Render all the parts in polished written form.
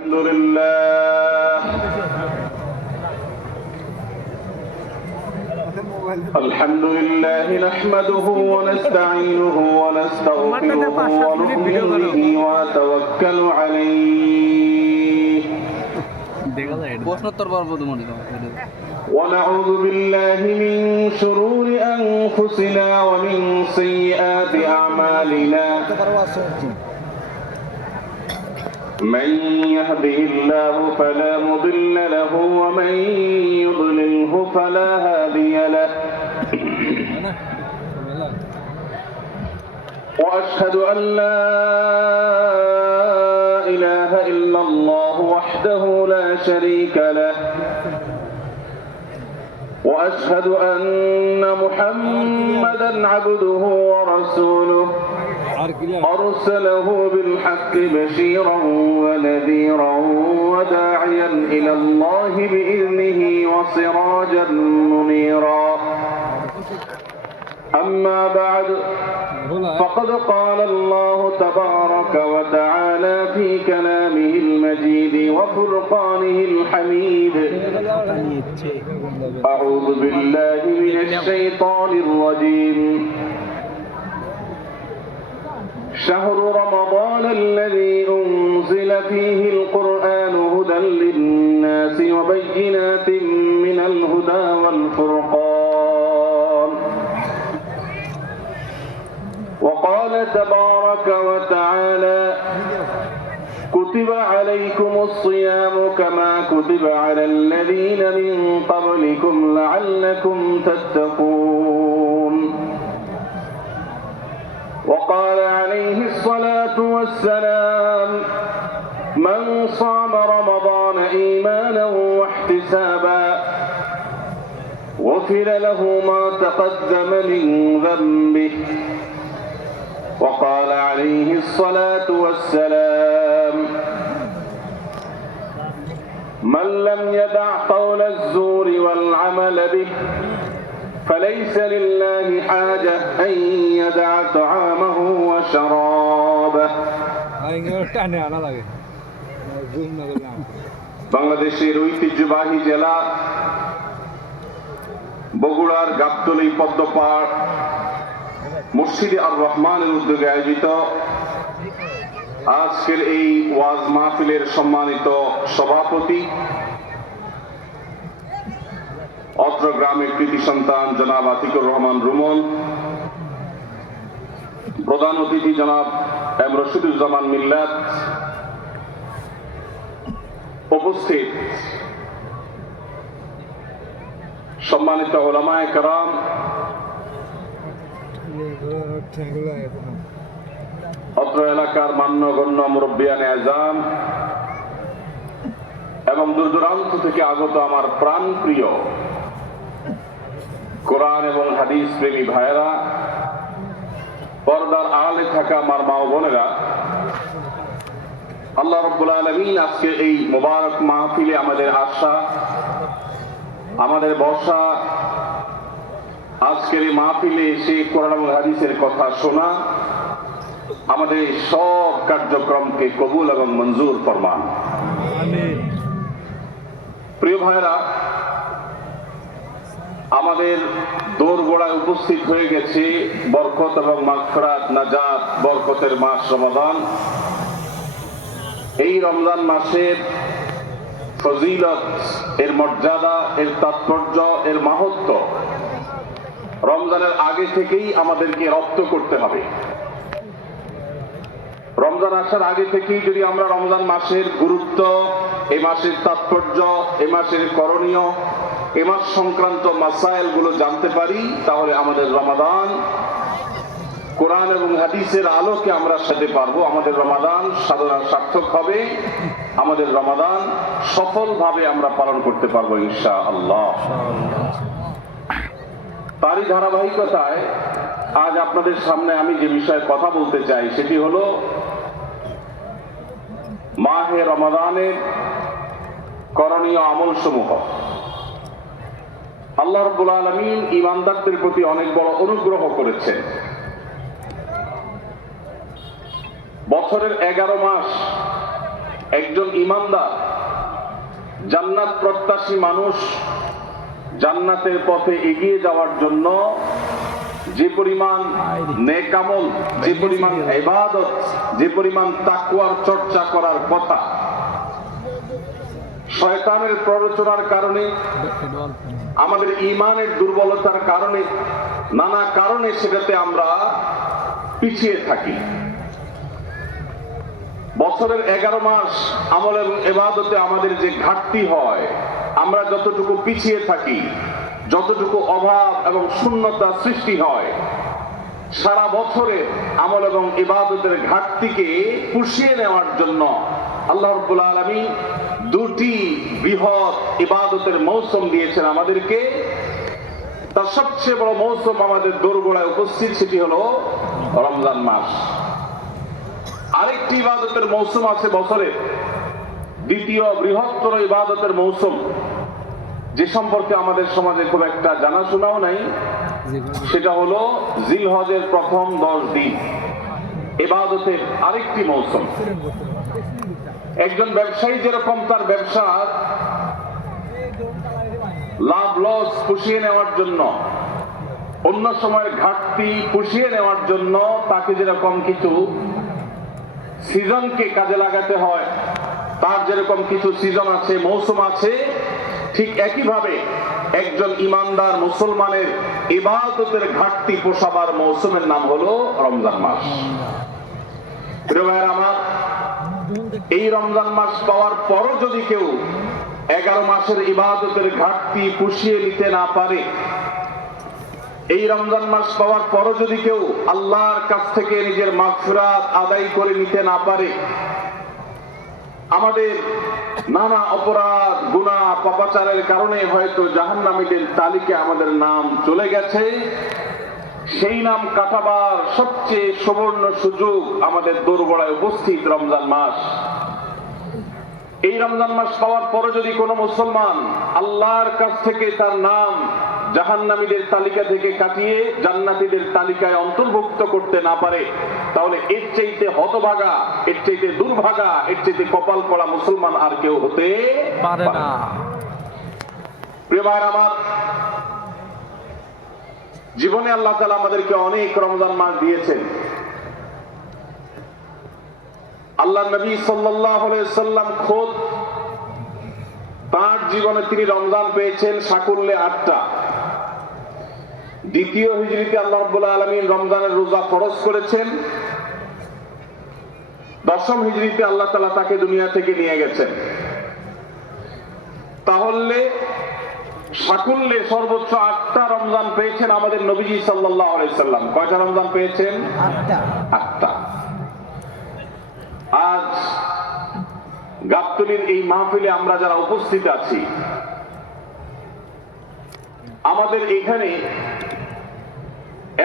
الحمد لله نحمده ونستعينه ونستغفره ونؤمن به ونتوكل عليه ونعوذ بالله من شرور أنفسنا ومن سيئات أعمالنا من يهده الله فلا مضل له ومن يضلله فلا هادي له وأشهد أن لا إله إلا الله وحده لا شريك له وأشهد أن محمدا عبده ورسوله أرسله بالحق بشيرا ونذيرا وداعيا إلى الله بإذنه وسراجا منيرا أما بعد فقد قال الله تبارك وتعالى في كلامه المجيد وفرقانه الحميد أعوذ بالله من الشيطان الرجيم شهر رمضان الذي أنزل فيه القرآن هدى للناس وبينات من الهدى والفرقان وقال تبارك وتعالى كتب عليكم الصيام كما كتب على الذين من قبلكم لعلكم تتقون وقال عليه الصلاة والسلام من صام رمضان إيمانا واحتسابا غفر له ما تقدم من ذنبه وقال عليه الصلاة والسلام من لم يدع قول الزور والعمل به فليس لله حاجة أن يدع طعامه وشرابه বাংলাদেশের ঐতিহ্যবাহী জেলা বগুড়ার গাবতলী পদ্মপাড় মসজিদে আর রহমানের উদ্যোগে আয়োজিত আজকের এই ওয়াজ মাহফিলের সম্মানিত সভাপতি অত্র গ্রামের কৃতি সন্তান জনাব আতিকুর রহমান রুমন, প্রধান অতিথি জনাব এম রশিদুজ্জামান মিল্লাত, উপস্থিত সম্মানিত উলামায়ে কেরাম, অত্র এলাকার মান্যগণ্য মুরব্বিয়ানে আযম এবং দূর দূরান্ত থেকে আগত আমার প্রাণ প্রিয় কোরআন এবং হাদিস প্রেমী ভাইয়েরা, পর্দার আড়ালে থাকা আমার মা ও বোনেরা, আল্লাহ রাব্বুল আলামিন আজকে এই মোবারক মাহফিলে আমাদের আসা, আমাদের বসা, আজকের এই মাহফিলে এসে কোরআন এবং হাদিসের কথা শোনা, আমাদের সব কার্যক্রমকে কবুল এবং মঞ্জুর ফরমান। প্রিয় ভাইরা, আমাদের দোরগোড়ায় উপস্থিত হয়ে গেছে বরকত এবং মাগফিরাত, নাজাত, বরকতের মাস রমাদান। এই রমজান মাসের ফজিলত, এর মর্যাদা, এর তাৎপর্য, এর মাহাত্ম্য রমজানের আগে থেকেই আমাদেরকে রপ্ত করতে হবে। রমজান আসার আগে থেকেই যদি আমরা রমজান মাসের গুরুত্ব, এই মাসের তাৎপর্য, এই মাসের করণীয়, এ মাস সংক্রান্ত মাসাইল গুলো জানতে পারি, তাহলে আমাদের রমাদান কোরআন এবং হাদিসের আলোকে আমরা সাথে পারবো। আমাদের রমাদান সাধনা সার্থক হবে, আমাদের রমাদান সফলভাবে আমরা পালন করতে পারবো ইনশাআল্লাহ। তারই ধারাবাহিকতায় আজ আপনাদের সামনে আমি যে বিষয়ে কথা বলতে চাই সেটি হলো মাহে রমাদানের করণীয় আমল সমূহ। আল্লাহ রাব্বুল আলামিন ঈমানদারদের প্রতি অনেক বড় অনুগ্রহ করেছেন। বছরের 11 মাস একজন ঈমানদার জান্নাত প্রত্যাশী মানুষ জান্নাতের পথে এগিয়ে যাওয়ার জন্য যে পরিমাণ নেক আমল, যে পরিমাণ ইবাদত, যে পরিমাণ তাকওয়ার চর্চা করার কথা, শয়তানের প্ররোচনার কারণে, আমাদের ঈমানের দুর্বলতার কারণে, নানা কারণে সেটাতে আমরা পিছিয়ে থাকি। বছরের 11 মাস আমল এবং ইবাদতে আমাদের যে ঘাটতি হয়, আমরা যতটুকু পিছিয়ে থাকি, যতটুকু অভাব এবং শূন্যতা সৃষ্টি হয়, সারা বছরে আমল এবং ইবাদতের ঘাটতিকে পুষিয়ে নেওয়ার জন্য আল্লাহ রাব্বুল আলামিন দুটি বৃহৎ ইবাদতের মৌসুম দিয়েছেন আমাদেরকে। তার সবচেয়ে বড় মৌসুম আমাদের দোরগোড়ায় উপস্থিত, সেটি হলো রমজান মাস। আরেকটি ইবাদতের মৌসুম আছে বছরে, দ্বিতীয় বৃহত্তর ইবাদতের মৌসুম, যে সম্পর্কে আমাদের সমাজে খুব একটা জানাশোনাও নাই, সেটা হলো জিলহজের প্রথম 10 দিন, ইবাদতের আরেকটি মৌসুম। একজন ব্যবসায়ী যেরকম তার ব্যবসার লাভ লস পুষিয়ে নেওয়ার জন্য, অন্য সময়ের ঘাটতি পুষিয়ে নেওয়ার জন্য তাকে যেরকম কিছু সিজনকে কাজে লাগাতে হয়, তার যেরকম কিছু সিজন আছে, মৌসুম আছে, ঠিক একইভাবে একজন ঈমানদার মুসলমানের ইবাদতের ঘাটতি পোষাবার মৌসুমের নাম হলো রমজান মাস। প্রিয় ভাইরা আমার, এই রমজান মাস পাওয়ার পরও যদি কেউ 11 মাসের ইবাদতের ঘাটতি পুষিয়ে নিতে না পারে, এই রমজান মাস পাওয়ার পরও যদি কেউ আল্লাহর কাছ থেকে নিজের মাগফিরাত আদায় করে নিতে না পারে, আমাদের নানা অপরাধ, গুনাহ, পাপাচারের কারণে হয়তো জাহান্নামীদের তালিকায় আমাদের নাম চলে গেছে, সেই নাম কাটাবার সবচেয়ে সুবর্ণ সুযোগ আমাদের দোরগোড়ায় উপস্থিত রমজান মাস। এই রমজান মাস পাওয়ার পরে যদি কোনো মুসলমান আল্লাহর কাছ থেকে তার নাম জাহান্নামীদের তালিকা থেকে কাটিয়ে জান্নাতীদের তালিকায় অন্তর্ভুক্ত করতে না পারে, তাহলে এর চাইতে হতভাগা, এর চাইতে দুর্ভাগা, এর চাইতে কপাল পড়া মুসলমান আর কেউ হতে পারে না। প্রিয় ভাইরা আমার, জীবনে আল্লাহ তাআলা আমাদেরকে অনেক রমজান মাস দিয়েছেন। আল্লাহ নবী সাল্লাল্লাহু আলাইহি সাল্লাম খোদ তার জীবনে তিনি রমজান পেয়েছেন সাকুল্যে 8টা। দ্বিতীয় হিজরিতে আল্লাহ রাব্বুল আলামিন রমজানের রোজা ফরজ করেছেন। 10ম হিজরিতে আল্লাহ তাআলা তাকে দুনিয়া থেকে নিয়ে গেছেন। তাহলে সাকুল্যে সর্বোচ্চ 8টা রমজান পেয়েছেন আমাদের নবীজি সাল্লাল্লাহু আলাইহি সাল্লাম। কয়টা রমজান পেয়েছেন? 8টা। আজ গাবতলীর এই মাহফিলে আমরা যারা উপস্থিত আছি, আমাদের এখানে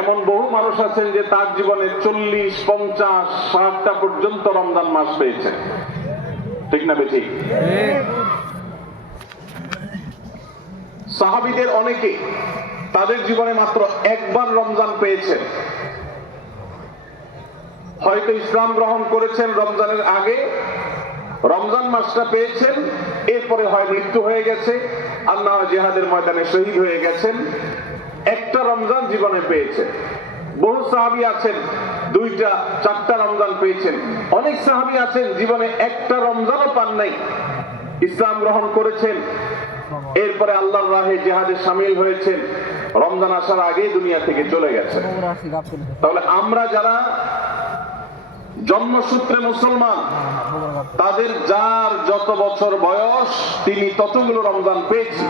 এমন বহু মানুষ আছেন যে তার জীবনে 40, 50, 60টা পর্যন্ত রমজান মাস পেয়েছেন। ঠিক না বেঠিক? সাহাবীদের অনেকে তাদের জীবনে মাত্র একবার রমজান পেয়েছেন। হয়তো ইসলাম গ্রহণ করেছেন রমজানের আগে, রমজান মাসটা পেয়েছেন, এরপরে হয় মৃত্যু হয়ে গেছে, আর না জিহাদের ময়দানে শহীদ হয়ে গেছেন। একটা রমজান জীবনে পেয়েছেন। বহু সাহাবী আছেন 2টা, 4টা রমজান পেয়েছেন। অনেক সাহাবী আছেন জীবনে একটা রমজানও পান নাই, ইসলাম গ্রহণ করেছেন, এরপরে আল্লাহর রাহে জিহাদে শামিল হয়েছেন, রমজান আসার আগেই দুনিয়া থেকে চলে গেছেন। তাহলে আমরা যারা জন্মসূত্রে মুসলমান, তাদের যার যত বছর বয়স তিনি ততগুলো রমজান পেয়েছি।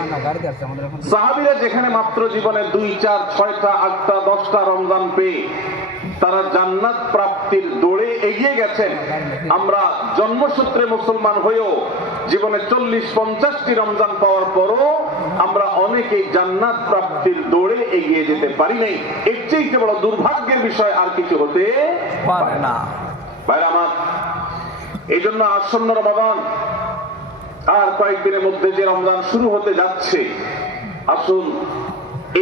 সাহাবীরা যেখানে মাত্র জীবনে 2, 4, 6টা, 8টা, 10টা রমজান পেয়ে তারা জান্নাত প্রাপ্তির দৌড়ে এগিয়ে গেছেন, আমরা জন্মসূত্রে মুসলমান হয়েও জীবনে 40, 50টি রমজান পাওয়ার পরও আমরা অনেকেই জান্নাত প্রাপ্তির দৌড়ে এগিয়ে যেতে পারি নাই। এর চেয়ে বড় দুর্ভাগ্যের বিষয় আর কিছু হতে পারে না। ভাইরা আমার, এই জন্য আসন্ন রমাদান আর কয়েকদিনের মধ্যে যে রমজান শুরু হতে যাচ্ছে, আসুন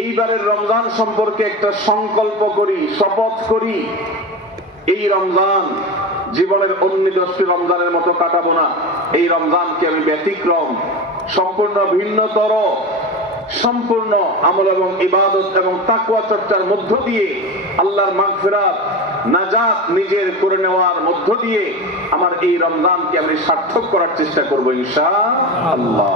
এইবারের রমজান সম্পর্কে একটা সংকল্প করি, শপথ করি। এই রমজান জীবনের অন্য 10টি রমজানের মতো কাটাবো না। এই রমজানকে আমি ব্যতিক্রম, সম্পূর্ণ ভিন্নতর, সম্পূর্ণ আমল এবং ইবাদত এবং তাকওয়া চর্চার মধ্য দিয়ে আল্লাহর মাগফিরাত নাজাত নিজের করে নেওয়ার মধ্য দিয়ে আমার এই রমজানকে আমি সার্থক করার চেষ্টা করবো ইনশাআল্লাহ।